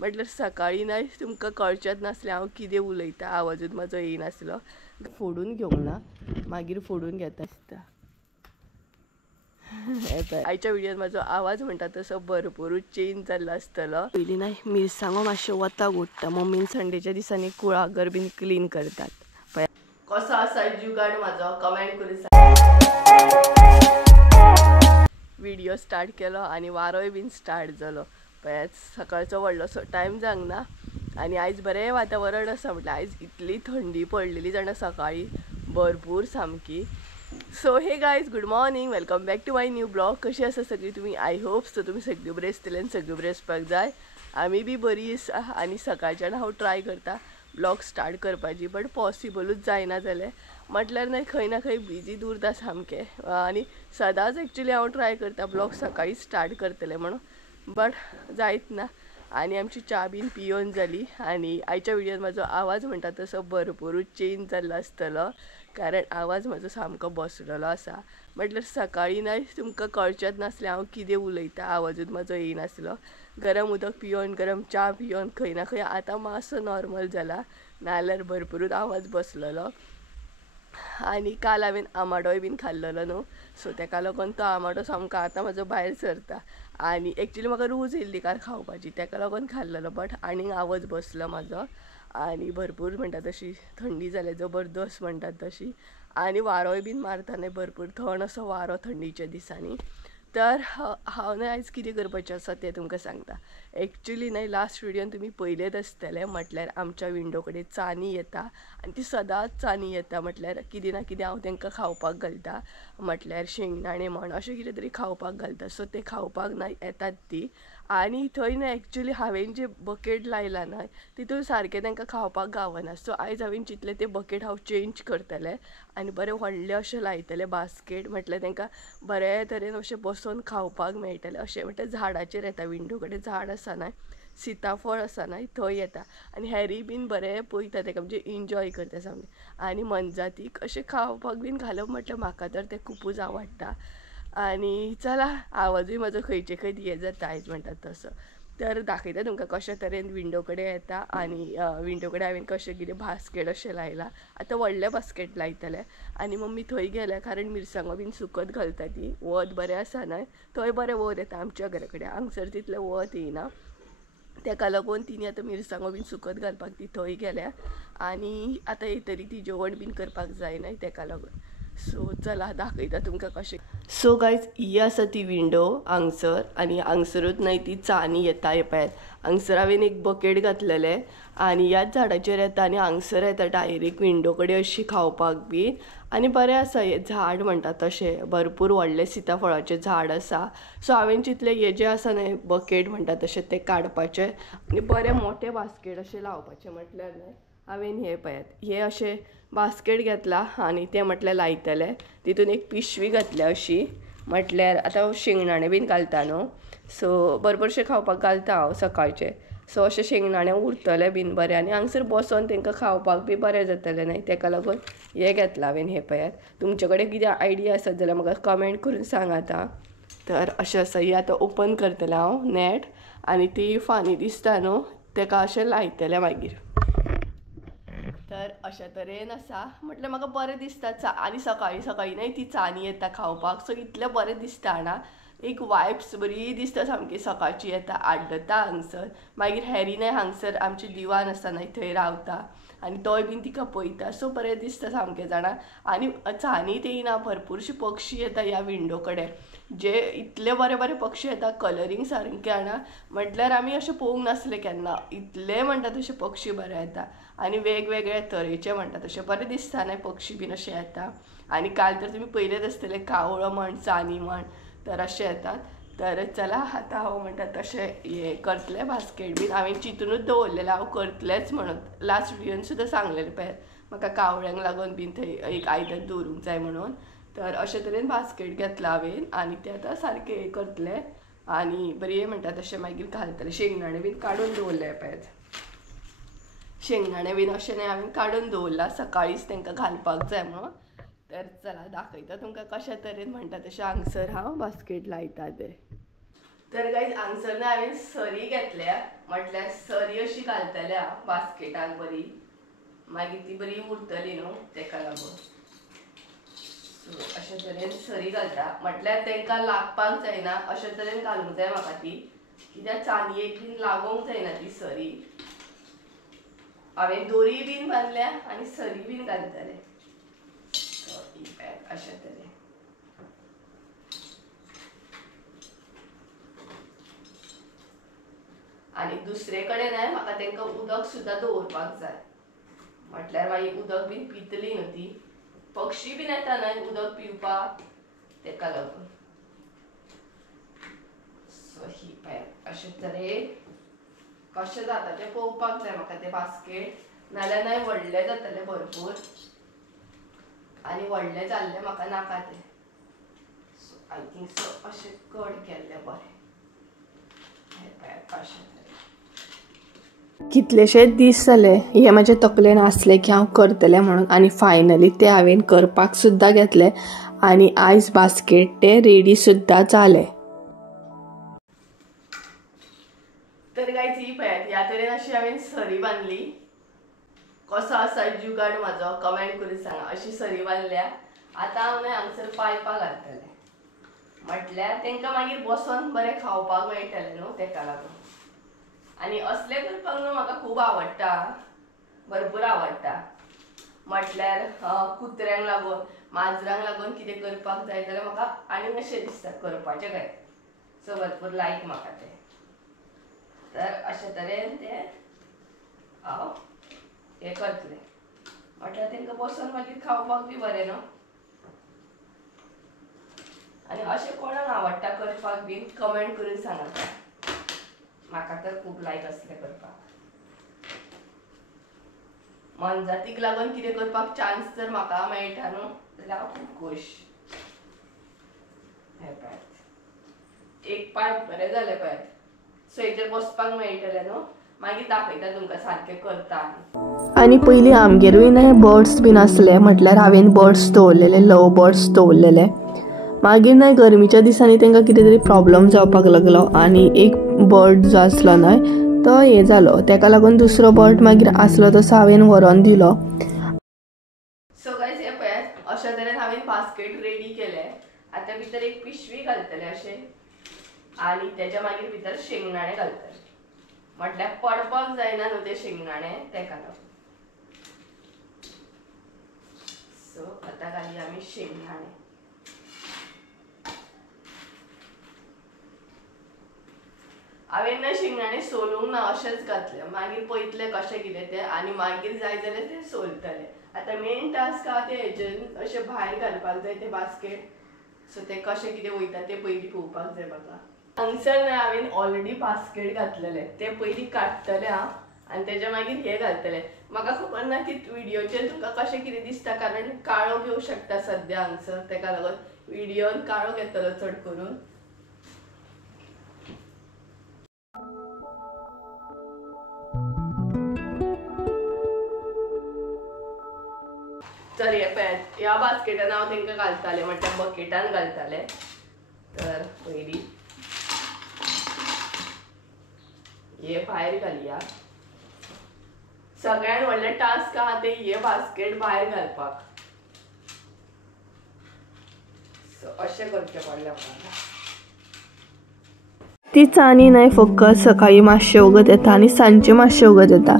म्हटल्यार सकाळी ना तुमकां कळचेंच नासलें हांव कितें उलयतां, आवाजूच म्हाजो येयनासलो. फोडून घेवंक ना, मागीर फोडून घेता दिसता. आयच्या व्हिडियोत म्हाजो आवाज म्हणटा तसो भरपूरूच चेंज जाल्लो आसतलो. पयलीं ना मिरसांगो मातशें वताक ओडटा. मम्मीन संडेच्या दिसांनी कुळागर बीन क्लीन करतात. पळय कसो आसा जुगाड म्हाजो, कमेंट करून व्हिडिओ स्टार्ट केलो आनी वारोय बीन स्टार्ट जालो. पळय सकाळचो व्हडलोसो टायम जावंक ना आनी आयज बरें वातावरण आसा. म्हटल्यार आयज इतली थंडी पडलेली जाणा सकाळी भरपूर सामकी. So hey guys, good morning, welcome back to my new blog. कशी आसा सगळी तुमी? आय होप सो तुमी सगळी बरी आसतली आनी सगळी बरी आसपाक जाय. आमी बी बरी आसा आनी सकाळच्यान हांव ट्राय करता ब्लॉग स्टार्ट करपाची, बट पॉसिबलूच जायना जालें. म्हटल्यार न्हय खंय ना खंय बिजी उरता सामकें आनी सदांच एक्चुली हांव ट्राय करता ब्लॉग सकाळी स्टार्ट करतलें म्हणून, बट जायत ना. आनी आमची च्या बीन पियोन जाली आनी आयच्या व्हिडियोत म्हाजो आवाज म्हणटा तसो भरपूरूच चेंज जाल्लो आसतलो, कारण आवाज म्हाजो सामको बसलेलो आसा. म्हटल्यार सकाळी ना तुमकां कळचेंच नासलें हांव कितें उलयतां, आवाजूच म्हाजो येयनासलो. गरम उदक पियोन, गरम च्या पियोन खंय ना खंय आतां मातसो नॉर्मल जाला, नाल्यार भरपूरूच आवाज बसलेलो. आनी काल हांवें आमाडोय बीन खाल्लेलो न्हू, सो ताका लागून तो आमाडो सामको आतां म्हाजो भायर सरता. आनी एक्चुली म्हाका रूच येयल्ली काल खावपाची, ताका लागून खाल्लेलो, बट आनीक आवाज बसलो म्हाजो. आनी भरपूर म्हणटा तशी थंडी जाल्या, जबरदस्त म्हणटात तशी. आनी वारोय बीन मारता न्हय भरपूर, थंड असो वारो थंडीच्या दिसांनी. तर हांव न्हय आयज कितें करपाचें आसा तें तुमकां सांगता. एक्चुली न्हय लास्ट व्हिडियोन तुमी पयलेच आसतलें, म्हटल्यार आमच्या विंडो कडेन चानी येता आनी ती सदांच चानी येता. म्हटल्यार कितें ना कितें हांव तांकां खावपाक घालता, म्हटल्यार शेंगदाणे म्हण अशें कितें तरी खावपाक घालता. सो ते खावपाक न्हय येतात ती. आनी थंय न्हय एक्चुली हांवें जे बकेट लायला न्हय तितून सारकें तांकां खावपाक गावना. सो आयज हांवें चिंतलें तें बकेट हांव चेंज करतलें आनी बरें व्हडलें अशें लायतलें बास्केट, म्हटल्यार तांकां बरे तरेन अशें बसून खावपाक मेळटलें अशें. म्हटल्यार झाडाचेर येता, विंडो कडेन झाड आसा न्हय, सिताफळ आसा न्हय, थंय येता आनी हॅरी बीन बरें पळयता ताका, म्हणजे एन्जॉय करता सामकें. आनी मनजातीक अशें खावपाक बीन घालप म्हटल्यार म्हाका तर तें खुबूच आवडटा. आनी चला, आवाजूय म्हाजो खंयचे खंय हें जाता आयज म्हणटात तसो. तर दाखयता तुमकां कशा तरेन विंडो कडेन येता आनी विंडो कडेन हांवें कशें कितें बास्केट अशें लायलां. आतां व्हडलें बास्केट लायतलें आनी मम्मी थंय गेल्या, कारण मिरसांगो बीन सुकत घालता ती. वत बरें आसा न्हय, थंय बरें वत येता आमच्या घरा कडेन, हांगसर तितलें वत येयना. ताका लागून तिणी आतां मिरसांगो बीन सुकत घालपाक ती थंय गेल्या. आनी आतां येतरी ती जेवण बीन करपाक जाय न्हय, ताका लागून. सो चला दाखयता तुमकां कशें. सो गायज, ही आसा ती विंडो हांगसर आनी हांगसरूच न्हय ती चानी येता. हे पळयात, हांगसर हांवें एक बकेट घातलेलें आनी ह्याच झाडाचेर येता आनी हांगसर येता डायरेक्ट विंडो कडेन अशी खावपाक बी. आनी बरें आसा हें झाड म्हणटा तशें, भरपूर व्हडलें सिताफळाचें झाड आसा. सो हांवें चिंतलें हें जें आसा न्हय बकेट म्हणटा तशें तें काडपाचें आनी बरें मोठें बास्केट अशें लावपाचें. म्हटल्यार न्हय हांवें हें पळयात हें अशें बास्केट घेतला आनी तें म्हटल्यार लायतलें. तितून एक पिशवी घातल्या अशी, म्हटल्यार आतां शेंगदाणे बीन घालता न्हू, सो भरपूरशें खावपाक घालता हांव सकाळचें. सो अशें शेंगदाणे उरतले बीन बरें आनी हांगसर बसून तांकां खावपाक बी बरें जातलें न्हय, ताका लागून हें घेतलां हांवें. हें पळयात, तुमचे कडेन कितें आयडिया आसत जाल्यार म्हाका कमेंट करून सांगात. तर अशें आसा, ही आतां ओपन करतलें हांव नेट आनी ती फानी दिसता न्हू ताका अशें लायतलें मागीर. तर अशा तरेन आसा, म्हटल्यार म्हाका बरें दिसता. आनी सकाळी सकाळी न्हय ती चानी येता खावपाक, सो इतलें बरें दिसता ना, एक वायब्स बरी दिसता सामकी सकाळची येता आड्डता हांगसर. मागीर हॅरी न्हय हांगसर आमचें दिवान आसा न्हय थंय रावता आनी तोय बीन तिका पळयता. सो बरें दिसता सामकें जाणा. आनी चानीत येयना, भरपूरशे पक्षी येता ह्या विंडो कडेन, जे इतले बरें बरें पक्षी येता, कलरींग सारकें आना. म्हटल्यार आमी अशें पळोवंक नासलें केन्ना, इतले म्हणटा तशे पक्षी बरे येता आनी वेगवेगळे तरेचे म्हणटा तशें बरें दिसता न्हय पक्षी बीन अशें येता. आनी काल तर तुमी पयलेच आसतलें कावळो म्हण चानी म्हण, तर अशें येतात. तर चला आतां हांव म्हणटा तशें हें करतलें बास्केट बीन. हांवें चिंतूनूच दवरलेलें हांव करतलेंच म्हणून, लास्ट व्हिडियोन सुद्दां सांगलेलें पळय म्हाका कावळ्यांक लागून बीन थंय एक आयदन दवरूंक जाय म्हणून. तर अशे तरेन बास्केट घेतला हांवें आनी तें आतां सारकें हें करतलें आनी बरें म्हणटा तशें मागीर घालतलें. शेंगदाणे बीन काडून दवरले पळय, शेंगदाणे बीन अशें न्हय हांवें काडून दवरला, सकाळींच तांकां घालपाक जाय म्हणून. तर चला दाखयता तुमकां कशा तरेन म्हणटा तशें हांगसर हांव बास्केट लायता तें. तर गाईज हांगसर हांवें सरी घेतल्या, म्हटल्यार सरी अशी घालतल्या बास्केटाक बरी, मागीर ती बरी उरतली न्हू, तेका लागून अशा तरेन सरी घालता. म्हटल्यार तांकां लागपाक जायना अशा तरेन घालूंक जाय म्हाका ती, कित्याक चानयेक बीन लागोंक जायना ती सरी. हांवें दोरी बीन बांदल्या आनी सरी बीन घालतले. अशा तरेन आणि दुसरे कडेन म्हाका तांकां उदक सुद्दां दवरपाक जाय, म्हटल्यार मागीर उदक बीन पितली न्हू ती. पक्षी बीन येता न्हय उदक पिवपाक, तेका लागून. सो ही पळय अशे तरेन कशें जाता तें पळोवपाक जाय म्हाका तें बास्केट. नाल्यार न्हय व्हडले जातले भरपूर, आनी व्हडले जाल्ले म्हाका नाका ते. सो आय थिंक सो अशें कट केल्ले बरें. हे पळय अशें कितलेशेच दीस जाले हे म्हाजे तकलेन आसले की हांव करतलें म्हणून, आनी फायनली ते हांवें करपाक सुद्दां घेतले आनी आयज बास्केट ते रेडी सुद्दां जाले. तर गायज ही पळयात, ह्या तरेन अशी हांवें सरी बांदली. कसो आसा जुगाड म्हाजो कमेंट करून सांगा. अशी सरी बांदल्या. आतां हांव न्हय हांगसर पायपां घालतलें, म्हटल्यार तांकां मागीर बसोन बरें खावपाक मेळटलें न्हू, तेका लागून. आनी असले करपाक न्हू म्हाका खूब आवडटा, भरपूर आवडटा. म्हटल्यार कुत्र्यांक लागून, माजरांक लागून कितें करपाक जाय जाल्यार म्हाका आनी अशें दिसता करपाचें काय. सो भरपूर लायक म्हाका तें. तर अशे तरेन तें हांव हें करतलें, म्हटल्यार तांकां बसोन मागीर खावपाक बी बरें न्हू. आनी अशें कोणाक आवडटा करपाक बीन कमेंट करून सांगात. म्हाका तर खूब लायक असलें करपाक. मनजातीक लागून कितें करपाक चान्स जर म्हाका मेळटा न्हू जाल्यार हांव खूब खूश. हे पळयात एक पायप बरें जालें पळयात. सो हेचेर बसपाक मेळटलें न्हू, मागीर दाखयता तुमकां सारकें करता. आनी पयलीं आमगेरूय न्हय बर्ड्स बीन आसले, म्हटल्यार हांवें बर्ड्स दवरलेले, लव बर्ड्स दवरलेले. मागीर न्हय गरमीच्या दिसांनी तांकां कितें तरी प्रॉब्लम जावपाक लागलो आनी एक बर्ड जो आसलो न्हय तो हे जालो, तेका लागून दुसरो बर्ड मागीर आसलो तसो हांवें व्हरोन दिलो. सो गायज हे पळयात, अशा तरेन हांवें बास्केट रेडी केले. आतां भितर एक पिशवी घालतले अशें, आनी तेच्या मागीर भितर शेंगदाणे घालतले, म्हटल्यार पडपाक जायना न्हू ते शेंगदाणे, तेका लागून. सो आतां घालया आमी शेंगदाणे. हांवें ना शेंगदाणे सोलूंक ना, अशेंच घातले. मागीर पळयतले कशें कितें तें, आनी मागीर जाय जाल्यार ते सोलतले. आतां मेन टास्क आहा ते हेजेर अशें भायर घालपाक जाय ते बास्केट. सो ते कशें कितें वयता ते पयलीं पळोवपाक जाय म्हाका. हांगसर न्हय हांवें ऑलरेडी बास्केट घातलेले, ते पयलीं काडटले हांव आनी तेच्या मागीर हे घालतले. म्हाका खबर ना की व्हिडियोचेर तुमकां कशें कितें दिसता, कारण काळोख येवं शकता सद्या हांगसर, तेका लागून व्हिडियोन काळोख येतलो चड करून. तर हे पळयात, ह्या बास्केटान हांव तांकां घालतालें, म्हटल्यार बकेटान घालतालें. तर पयलीं हे भायर घालया. सगळ्यान व्हडलें टास्क आहा ते हे बास्केट भायर घालपाक. सो अशें करचें पडलें म्हाका. ती चानी न्हय फकत सकाळीं मातशें वगत येता आनी सांजचे मातशें वगत येता,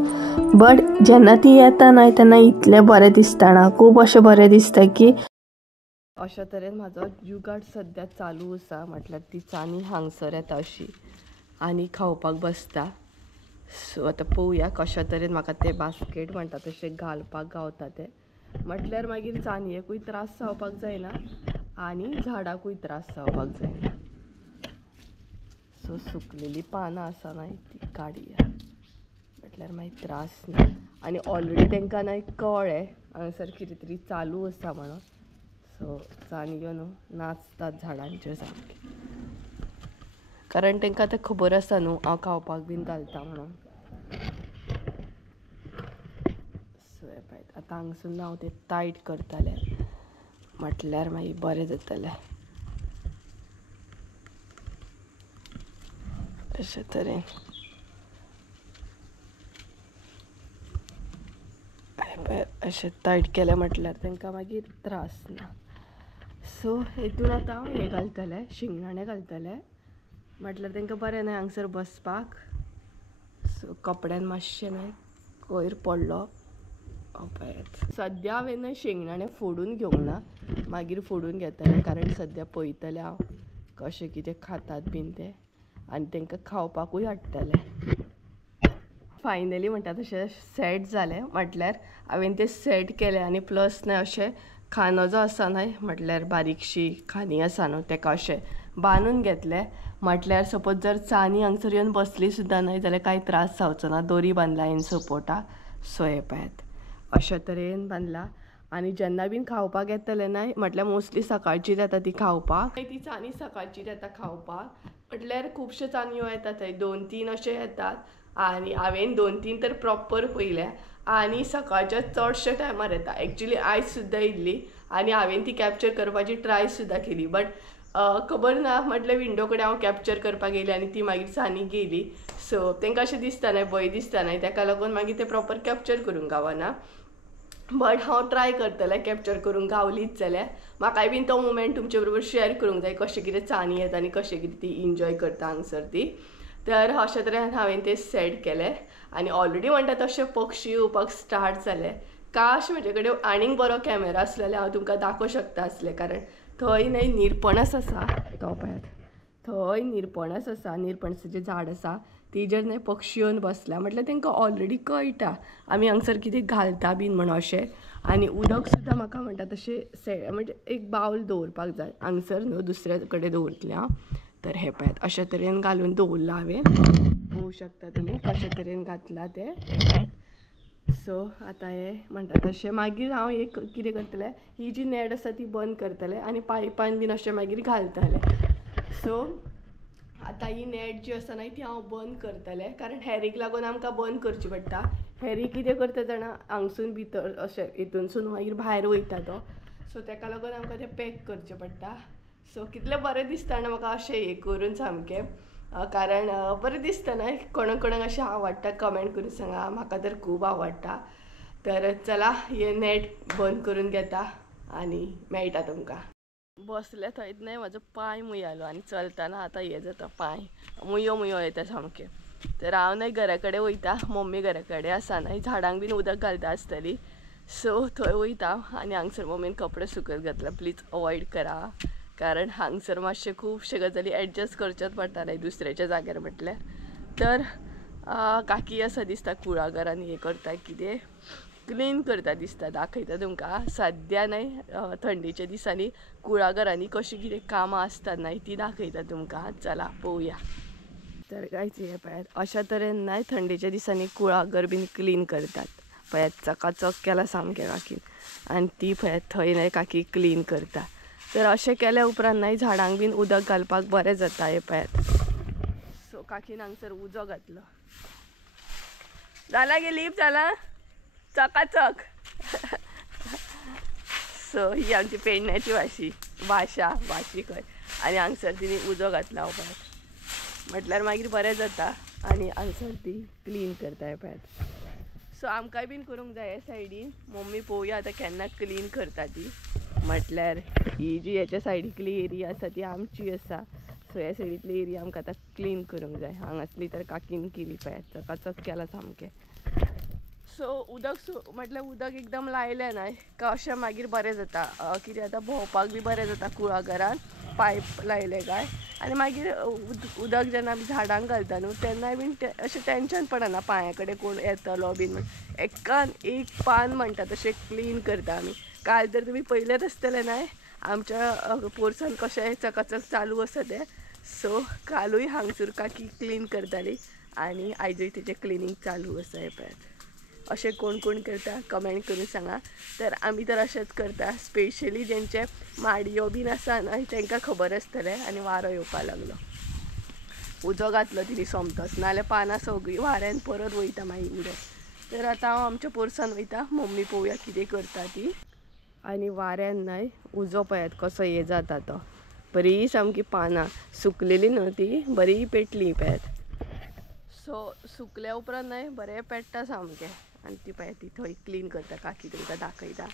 बट जेन्ना ती येता न्हय तेन्ना इतलें बरें दिसता ना, खूब अशें बरें दिसता की अशा तरेन म्हाजो जुगाड सद्या चालू आसा. म्हटल्यार ती चानी हांगसर येता अशी आनी खावपाक बसता. सो आतां पळोवया कशा तरेन म्हाका ते बास्केट म्हणटा तशें घालपाक गावता तें. म्हटल्यार मागीर चानयेकूय त्रास जावपाक जायना आनी झाडाकूय त्रास जावपाक जायना. सो सुकलेली पानां आसा न्हय ती काडया, म्हटल्यार मागीर त्रास ना. आनी ऑलरेडी तांकां न्हय कळ्ळें हांगसर कितें तरी चालू आसा म्हणून. सो चानयो न्हू नाचतात झाडांचेर सारके, कारण तांकां आतां खबर आसा न्हू हांव खावपाक बीन घालता म्हणून. सो हे पळय आतां हांगसून हांव तें टायट करतलें, म्हटल्यार मागीर बरें जातलें. अशे तरेन अशें टायट केलें म्हटल्यार तांकां मागीर त्रास ना. सो हेतून आतां हांव हें घालतलें, शिंगणाणे घालतलें म्हटल्यार तांकां बरें न्हय हांगसर बसपाक. सो कपड्यान मातशें न्हय कोयर पडलो. सद्या हांवें न्हय शेंगदाणे फोडून घेवंक ना, मागीर फोडून घेतलें कारण सद्या पळयतलें हांव कशें कितें खातात बीन ते आनी तांकां खावपाकूय हाडटलें. फायनली म्हणटा तशें सेट जालें म्हटल्यार हांवें तें सेट केलें आनी प्लस न्हय अशें खानो जो आसा न्हय म्हटल्यार बारीकशी खानी आसा न्हय ताका अशें बांदून घेतलें. म्हटल्यार सपोज जर चानी हांगसर येवन बसली सुद्दां न्हय जाल्यार कांय त्रास जावचो ना. दोरी बांदला हांवें सपोर्टाक. सो हे पळयात अशे तरेन बांदला. आनी जेन्ना बीन खावपाक येतले न्हय म्हटल्यार मोस्टली सकाळचीच येता ती खावपाक. ती चानी सकाळचीच येता खावपाक म्हटल्यार खुबश्यो चानयो येता थंय 2-3 अशे येतात. आनी हांवें 2-3 तर प्रॉपर पयल्या आनी सकाळच्या चडशे टायमार येता. एक्चुली आयज सुद्दां येयल्ली आनी हांवें ती कॅप्चर करपाची ट्राय सुद्दां केली. बट खबर ना म्हटल्यार विंडो कडेन हांव कॅप्चर करपाक गेली आनी ती मागीर चानी गेली. सो तांकां अशें दिसता न्हय भंय दिसता न्हय ताका लागून मागीर ते प्रॉपर कॅप्चर करूंक गावना. बट हांव ट्राय करतलें कॅप्चर करूंक गावलीच जाल्यार. म्हाकाय बीन तो मुमेंट तुमचे बरोबर शेअर करूंक जाय कशें कितें चानी येता आनी कशें कितें ती एन्जॉय करता हांगसर ती. तर अशे तरेन हांवें तें सेट केलें आनी ऑलरेडी म्हणटा तशें पक्षी येवपाक स्टार्ट जाले. काश म्हजे कडेन आनीक बरो कॅमेरा आसलो जाल्यार हांव तुमकां दाखोवंक शकता आसलें कारण थंय न्हय निरपणस आसा. तो पळयात थंय निरपणस आसा, निरपणसाचें झाड आसा. तेजेर न्हय पक्षी येवन बसला म्हटल्यार तांकां ऑलरेडी कळटा आमी हांगसर कितें घालता बीन म्हणून अशें. आनी उदक सुद्दां म्हाका म्हणटा तशें म्हणजे एक बावल दवरपाक जाय हांगसर न्हू दुसरे कडेन दवरतलें हांव. तर हे पळयात अशे तरेन घालून दवरला हांवें. पळोवंक शकता तुमी कशे तरेन घातला तें. सो आतां हे म्हणटा तशें मागीर हांव एक कितें करतलें ही जी नॅट आसा ती बंद करतलें आनी पायपान बीन अशें मागीर घालतलें. सो आतां ही नॅट जी आसा न्हय ती हांव बंद करतलें कारण हेरीक लागून आमकां बंद करची पडटा. हेरी कितें करता जाणा हांगसून भितर अशें हितूनसून मागीर भायर वयता तो. सो ताका लागून आमकां तें पॅक करचें पडटा. सो कितलें बरें दिसता ना म्हाका अशें हें करून सामकें कारण बरें दिसता न्हय कोणाक कोणाक अशें आवडटा कमेंट करून सांगा. म्हाका तर खूब आवडटा. तर चला हे नॅट बंद करून घेता आनी मेळटा तुमकां. बसले थंयच न्हय म्हाजो पांय मुयलो आनी चलतना आतां हें जाता पांय मुयो येता सामकें. तर हांव न्हय घरा कडेन वयता. मम्मी घरा कडेन आसा न्हय झाडांक बीन उदक घालता आसतली. सो थंय वयता आनी हांगसर मम्मीन कपडे सुकत घातला. प्लीज अवॉयड करा कारण हांगसर मातशें खुबशे गजाली एडजस्ट करचेच पडटा न्हय दुसऱ्याच्या जाग्यार म्हटल्यार. तर काकी आसा दिसता कुळागरान हें करता कितें क्लीन करता दिसता. दाखयता तुमकां सद्या न्हय थंडीच्या दिसांनी कुळागरांनी कशीं कितें कामां आसतात न्हय ती दाखयता तुमकां. चला पळोवया. तर कांयच हें पळयात अशा तरेन न्हय थंडीच्या दिसांनी कुळागर बीन क्लीन करतात. पळयात चकाचक केला सामकें काकीन आनी ती पळयात थंय न्हय काकी क्लीन करता. तर अशें केल्या उपरांत न्हय झाडांक बीन उदक घालपाक बरें जाता. हे पळयात सो काकीन हांगसर उजो घातलो. जाला गे लीप जाला चकाचक. सो ही आमची पेडण्याची भाशा खंय आनी हांगसर तिणी उजो घातला. हो पळयात म्हटल्यार मागीर बरें जाता आनी हांगसर ती क्लीन करता. हे पळयात सो आमकांय बीन करूंक जाय हे सायडीन. मम्मी पळोवया आतां केन्ना क्लीन करता ती. म्हटल्यार ही जी हेच्या सायडीकली एरिया आसा ती आमची आसा. सो ह्या सायडीतली एरिया आमकां आतां क्लीन करूंक जाय. हांगासली तर काकीन केली पळयात चकाचक केला सामकें. सो उदक म्हटल्यार उदक एकदम लायलें न्हय का अशें मागीर बरें जाता. कितें जाता भोंवपाक बी बरें जाता कुळागरान पायप लायले काय आनी मागीर उदक जेन्ना आमी झाडांक घालता न्हू तेन्नाय बीन अशें टेंशन पडना पांया कडेन कोण येतलो बीन म्हण एकान एक पान म्हणटा तशें क्लीन करता आमी. काल तर तुमी पयलेच आसतलें न्हय आमच्या पोरसान कशें चकाचक चालू आसा तें. सो कालूय हांगसर काकी क्लीन करताली आनी आयजूय तेजें क्लिनींग चालू आसा. हे पळयात अशें कोण कोण करता कमेंट करून सांगा. तर आमी तर अशेंच करता. स्पेशली जेंचे माडयो बीन आसा न्हय तांकां खबर आसतलें. आनी वारो येवपाक लागलो उजो घातलो तिणी सोमतोच नाल्यार पानां सगळीं वाऱ्यान परत वयता मागीर उडोवन. तर आतां हांव आमच्या पोरसान वयता. मम्मी पळोवया कितें करता ती. आनी वाऱ्यान न्हय उजो पळयात कसो हें जाता तो. बरी सामकी पानां सुकलेली न्हू ती बरी पेटली पळयात. सो सुकल्या उपरांत न्हय बरें पेट्टा सामकें आनी ती पळय ती थंय क्लीन करता काकी तुमकां दाखयता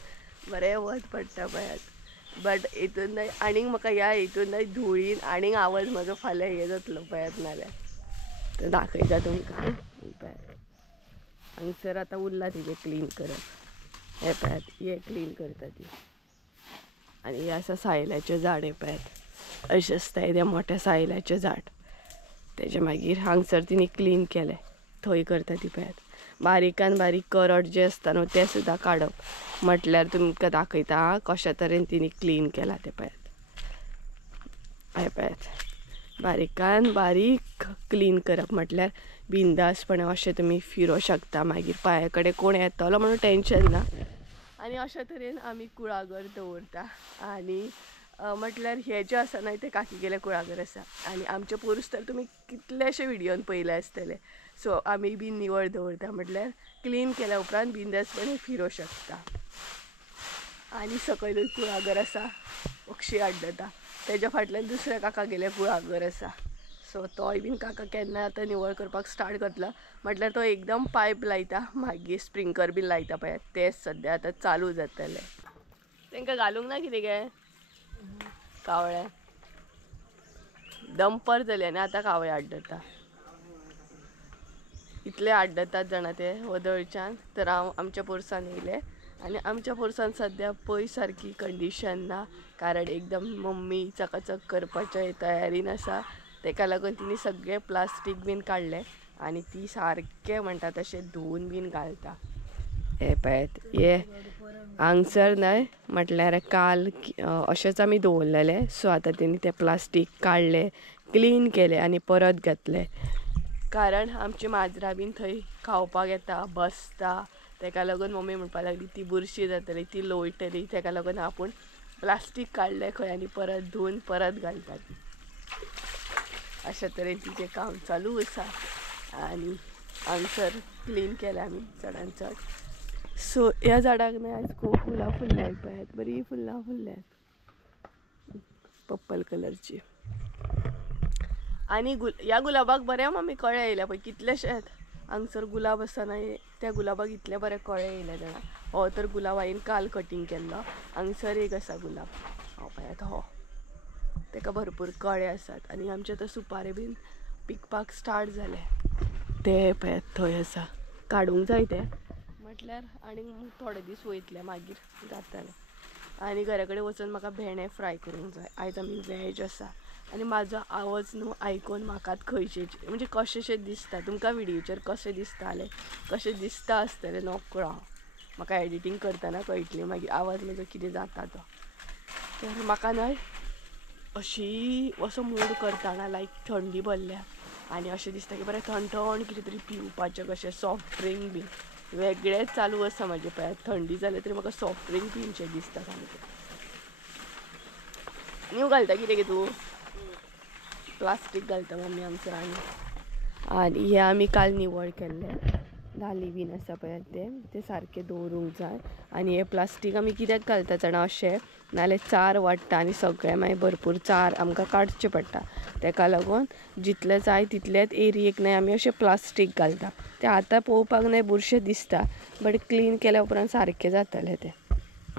बरें वत पडटा पळयात बट हितून न्हय आनीक म्हाका ह्या हितून न्हय धुळीन आनीक आवाज म्हजो फाल्यां हे जातलो पळयात नाल्यार तर दाखयता तुमकां पळयात हांगसर आतां उरला तिजें क्लीन करप हे पळयात हे क्लीन करता ती आनी हे आसा सायल्याचें झाड हे पळयात अशें आसता हे मोठ्या सायल्याचें झाड तेजे मागीर हांगसर तिणी क्लीन केलें थंय करता ती पळयात बारीकान बारीक करड जे आसता न्हू ते सुद्दां काडप म्हटल्यार तुमकां दाखयता कशा तरेन तिणी क्लीन केला ते पळयात हे पळयात बारीकान बारीक क्लीन करप म्हटल्यार बिंदासपणे अशें तुमी फिरो शकता मागीर पांया कडेन कोण येतलो म्हणून टेंशन ना आनी अशा तरेन आमी कुळागर दवरता आनी म्हटल्यार हे जे आसा न्हय ते काकीगेले कुळागर आसा आनी आमचे पोरूस तर तुमी कितलेशे व्हिडियोन पयले आसतले सो आमी बी निवळ दवरता म्हटल्यार क्लीन केल्या उपरांत बिंदासपणे फिरो शकता आनी सकयलूच कुळागर आसा पक्षी आड्डता तेज्या फाटल्यान दुसऱ्या काकागेले कुळागर आसा सो तोय बीन काका केन्ना आतां निवळ करपाक स्टार्ट करतलो म्हटल्यार तो एकदम पायप लायता मागीर स्प्रिंकर बीन लायता पळयात तेच सद्या आतां चालू जातले तांकां घालूंक ना कितें गे कावळे दंपर जाली आनी आतां कावळे आड्डता इतले आड्डतात जाणा ते वदळच्यान तर हांव आमच्या पोरसान येयले आनी आमच्या पोरसान सद्या पय सारकी कंडिशन ना कारण एकदम मम्मी चकाचक करपाच्या तयारीन आसा तेका लागून तिणी सगळे प्लास्टीक बीन काडले आनी ती सारके म्हणटा तशें धुवन बीन घालता हे पळयात हे हांगसर न्हय म्हटल्यार काल अशेंच आमी दवरलेले सो आतां तेणी ते प्लास्टीक काडले क्लीन केले आनी परत घातले कारण आमची माजरां बीन थंय खावपाक येता बसता तेका लागून मम्मी म्हणपाक लागली ती बुरशी जातली ती लोळटली तेका लागून आपूण प्लास्टीक काडले खंय आनी परत धुवन परत घालता ती अशा तरेन तिचें काम चालू आसा आनी हांगसर क्लीन केलें आमी चडान चड सो ह्या झाडाक न्हय आयज खूब फुलां फुल्ल्यात पळयात बरीं फुलां फुल्ल्यात पर्पल कलरची आनी ह्या गुलाबाक बरें मम्मी कळे येयल्या पळय कितलेशेच हांगसर गुलाब आसा न्हय त्या गुलाबाक इतले बरे कळे येयले जाणा हो तर गुलाब हांवें काल कटींग केल्लो हांगसर एक आसा गुलाब हो पळयात हो तेका भरपूर कळे आसात आनी आमचे आतां सुपारी बीन पिकपाक स्टार्ट जाले ते पळयात थंय आसा काडूंक जाय ते म्हटल्यार आनीक थोडे दीस वयतले मागीर जातले आनी घरा कडेन वचून म्हाका भेंडे फ्राय करूंक जाय आयज आमी वॅज आसा आनी म्हाजो आवाज न्हू आयकून म्हाकाच खंयचेच म्हणजे कशेंशें दिसता तुमकां व्हिडियोचेर कशें दिसतालें कशें दिसता आसतलें नोकळो म्हाका एडिटींग करतना कळटली मागीर आवाज म्हजो कितें जाता तो तर म्हाका न्हय अशी असो मूड करतना लायक थंडी भरल्या आनी अशें दिसता की बरें थंड कितें तरी पिवपाचें कशें सॉफ्ट ड्रिंक बीन वेगळेंच चालू आसा म्हाजें पळयात थंडी जाल्यार तरी म्हाका सॉफ्ट ड्रिंक पिवचें दिसता सामकें न्यू घालता कितें गे तूं प्लास्टीक घालता मम्मी आमचो आनी हे आमी काल निवळ केल्ले नाली बीन आसा पळयात ते सारके दवरूंक जाय आनी हे प्लास्टीक आमी कित्याक घालता जाणा अशें नाल्यार चार वाडटा आनी सगळें मागीर भरपूर चार आमकां काडचें पडटा तेका लागून जितले जाय तितलेच एरियेक न्हय आमी अशें प्लास्टीक घालता ते आतां पळोवपाक न्हय बुरशें दिसता बट क्लीन केल्या उपरांत सारकें जातलें तें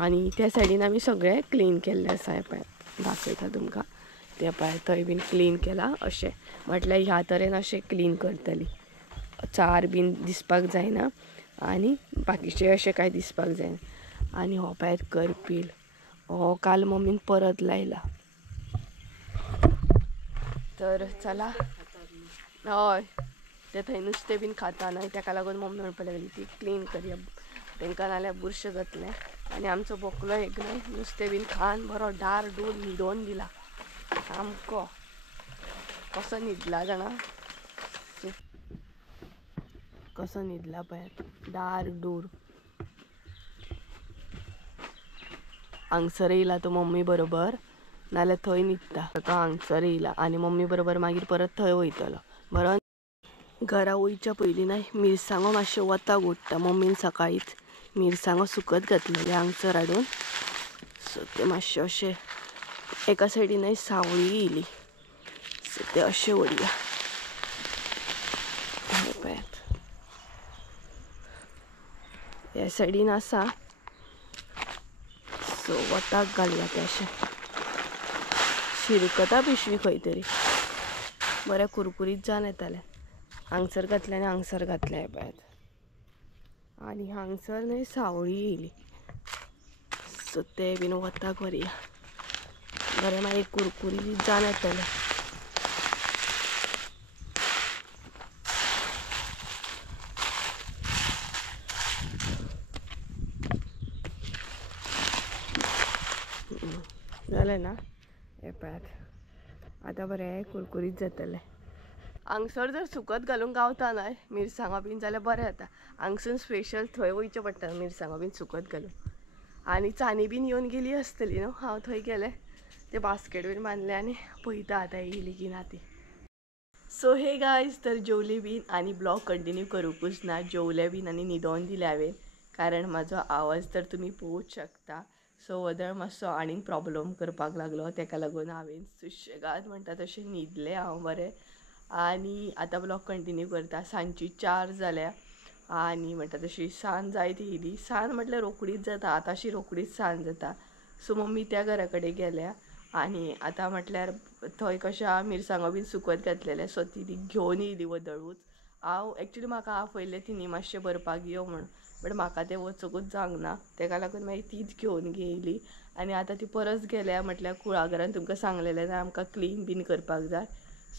आनी त्या सायडीन आमी सगळें क्लीन केल्लें आसा हे पळयात दाखयता तुमकां ते पळय थंय बीन क्लीन केलां अशें म्हटल्यार ह्या तरेन अशें क्लीन करतली चार बीन दिसपाक जायना आनी बाकीचें अशें कांय दिसपाक जायना आनी हो पळयात करपील हो काल मम्मीन परत लायला तर चला हय ते थंय नुस्तें बीन खाता न्हय तेका लागून मम्मी म्हणपाक लागली ती क्लीन करया तांकां नाल्यार बुरशें जातलें आनी आमचो बोकलो एक न्हय नुस्तें बीन खावन बरो डार डूर न्हिदोवन दिला सामको कसो न्हिदला जाणा कसो न्हिदला पळयात डार डूर हांगसर येयला तो मम्मी बरोबर नाल्यार थंय न्हिदता तो हांगसर येयला आनी मम्मी बरोबर मागीर परत थंय वयतलो बरो घरा वयच्या पयलीं न्हय मिरसांगो मातशें वताक ओडटा मम्मीन सकाळीच मिरसांगो सुकत घातलेले हांगसर हाडून सो ते मातशें अशें एका सायडीन न्हय सावळी येयली सो ते अशें वडया ह्या सायडीन आसा सो वताक घालया ते अशें शिरकता पिशवी खंय तरी बरें कुरकुरीत जावन येतालें. हांगसर घातलें आनी हांगसर घातलें हे पळयात आनी हांगसर न्हय सावळी येयली सो ते बीन वताक व्हरया बरें मागीर कुरकुरीत जावन येतलें. जालें ना हे पळयात आतां बरें कुरकुरीत जातलें. हांगसर जर सुकत घालूंक गावता न्हय मिरसांगो बीन जाल्यार बरें जाता. हांगसून स्पेशल थंय वयचें पडटा मिरसांगो बीन सुकत घालूंक. आनी चानी बीन येवन गेली आसतली न्हू. हांव थंय गेलें ते बास्केट बीन बांदले आनी पळयता आतां येयली की ना ती. सो हे गायज तर जेवली बीन आनी ब्लॉग कंटिन्यू करूंकूच ना. जेवले बीन आनी न्हिदोवन दिले हांवें कारण म्हाजो आवाज तर तुमी पळोवंक शकता. सो वदळ मातसो आनीक प्रॉब्लम करपाक लागलो तेका लागून हांवें सुशेगाद म्हणटा तशें न्हिदलें हांव बरें. आनी आतां ब्लॉग कंटिन्यू करता. सांजची 4 जाल्या आनी म्हणटा तशी सांज जायत येयली. सांज म्हटल्यार रोखडीच जाता आतांशी रोखडीच सांज जाता. सो मम्मी त्या घरा कडेन गेल्या आनी आतां म्हटल्यार थंय कशें मिरसांगो बीन सुकत घातलेले सो ती घेवन येयली वदळूच. हांव एक्चुली म्हाका आपयलें तिणी मातशें भरपाक यो म्हणून बट म्हाका तें वचोकूच जावंक ना तेका लागून मागीर तीच घेवन येयली. आनी आतां ती परस गेल्या म्हटल्यार कुळागरान तुमकां सांगलेलें ना आमकां क्लीन बीन करपाक जाय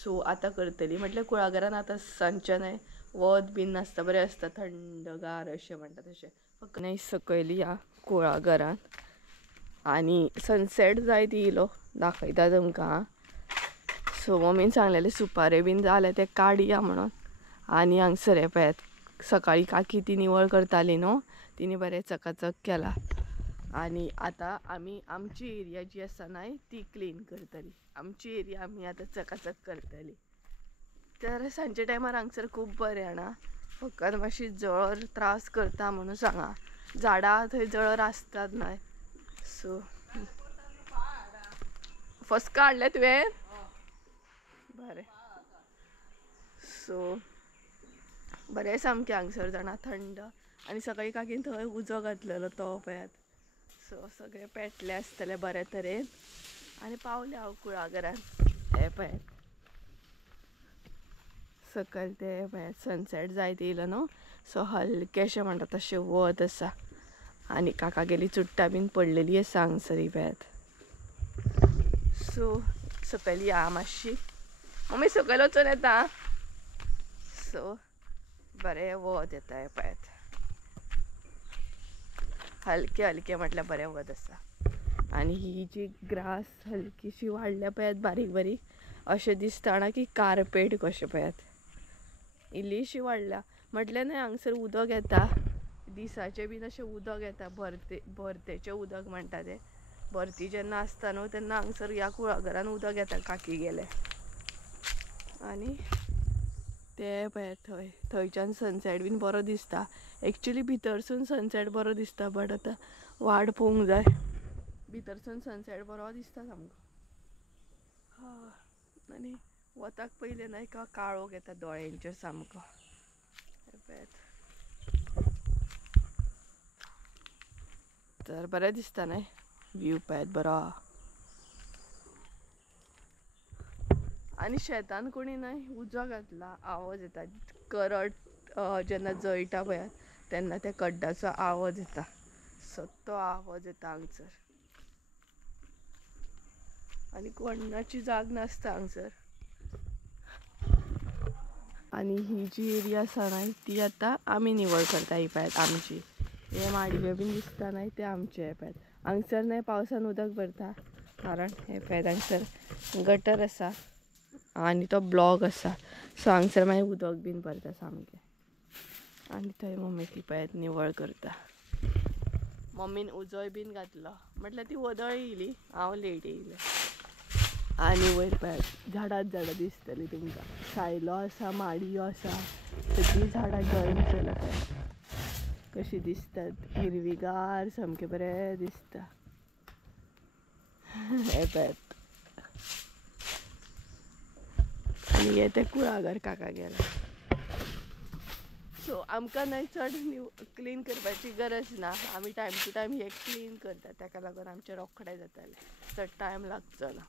सो आतां करतली. म्हटल्यार कुळागरान आतां सांजचें न्हय वत बीन नासता बरें आसता थंडगार अशें म्हणटा तशें. फक्त न्हय सकयल या कुळागरान आनी सनसेट जायत येयलो दाखयता तुमकां. सो मम्मीन सांगलेलें सुपाऱ्यो बीन जाले ते काडया म्हणून. आनी हांगसर हे पळयात सकाळीं काकी ती निवळ करताली न्हू तिणी बरें चकाचक केला. आनी आतां आमी आमची एरिया जी आसा न्हय ती क्लीन करतली. आमची एरिया आमी आतां चकाचक करतली. तर सांजचे टायमार हांगसर खूब बरें जाणा फकत मातशी जळर त्रास करता म्हणून सांगा. झाडां थंय जळर आसतात न्हय सो फस्का हाडले तुवें बरें. सो बरें सामकें हांगसर जाणा थंड आनी सकाळीं काकीन थंय उजो घातलेलो तो पळयात. सो सगळें पेटलें आसतलें बरे तरेन आनी पावलें हांव कुळागरान. हे पळयात सकयल ते पळयात सनसेट जायत येयलो न्हू सो हलकेशें म्हणटा तशें वत आसा आनी काका गेली चुट्टां बीन पडलेली आसा हांगसर ही पळयात. सो सकयल या मातशी मम्मी सकयल वचून येता. सो बरें वत येता हे पळयात हलकें हलकें म्हटल्यार बरें वत आसा. आनी ही जी ग्रास हलकीशी वाडल्या पळयात बारीक बारीक अशें दिसता की कार्पेट कशें पळयात इल्लीशी वाडल्या. म्हटलें न्हय हांगसर उदक येता दिसाचें बीन अशें उदक येता भरतेचें उदक म्हणटा तें. भरती जेन्ना आसता न्हू तेन्ना हांगसर ह्या कुळागरान उदक येता काकी गेले आनी ते पळयात थंयच्यान सनसेट बीन बरो दिसता. एक्चुली भितरसून सनसेट बरो दिसता बट आतां वाट पळोवंक जाय. भितरसून सनसेट बरो दिसता सामको. आनी वताक पयलें न्हय काळोख येता दोळ्यांचेर सामको. तर बरें दिसता न्हय व्यू पळयात बरो. आनी शेतान कोणी न्हय उजो घातला आवाज येता करट जेन्ना जळटा पळयात तेन्ना त्या कड्डाचो आवाज येता सो तो आवाज येता हांगसर. आनी कोणाची जाग नासता हांगसर. आनी ही जी एरिया आसा न्हय ती आतां आमी निवळ करता. ही पळयात आमची हे माडयो बीन दिसता न्हय ते आमचे. हे पळयात हांगसर न्हय पावसान उदक भरता कारण हे पळयात हांगसर गटर आसा आनी तो ब्लॉक आसा सो हांगसर मागीर उदक बीन भरता सामकें. आनी थंय मम्मी ती पळयात निवळ करता. मम्मीन उजोय बीन घातलो म्हटल्यार ती वदळ येयली हांव लेट येयलें. आनी वयर पळयात झाडांच झाडां दिसतली तुमकां. सायलो आसा माडयो आसा सगळीं झाडां जॉयन केला पळयात कशी दिसतात हिरवीगार सामकें बरें दिसता. हे पळयात आनी हे ते कुळागर काका गेला. सो आमकां न्हय चड क्लीन करपाची गरज ना. आमी टायम टू टायम हे क्लीन करता, ताका लागून आमचें रोखडें जातालें, चड टायम लागचो ना.